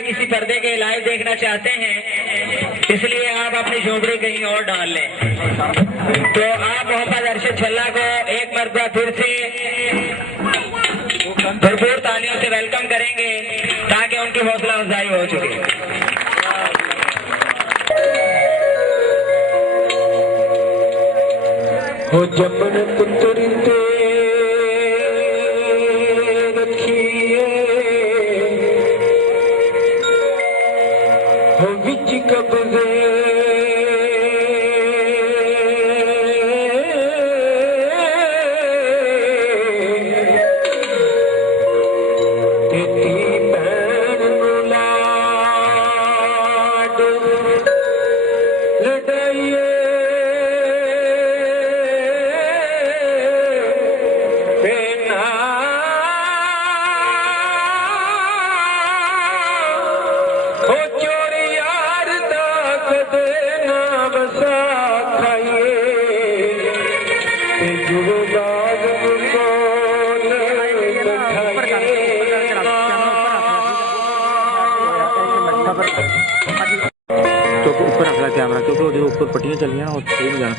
किसी पर्दे के लाइव देखना चाहते हैं, इसलिए आप अपनी झोपड़ी कहीं और डाल लें। तो आप मोहम्मद अरशद छल्ला को एक मरतबा फिर से भरपूर तालियों से वेलकम करेंगे ताकि उनकी हौसला अफजाई हो चुके। हो जमन पुत्र ते रखिए हो विच कब्जे क्योंकि ऊपर रख रहा कैमरा, क्योंकि वो जो ऊपर पट्टियाँ चली हैं ना वो सही नहीं जाना।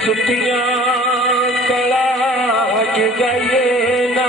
छुट्टियां कला के जाइए ना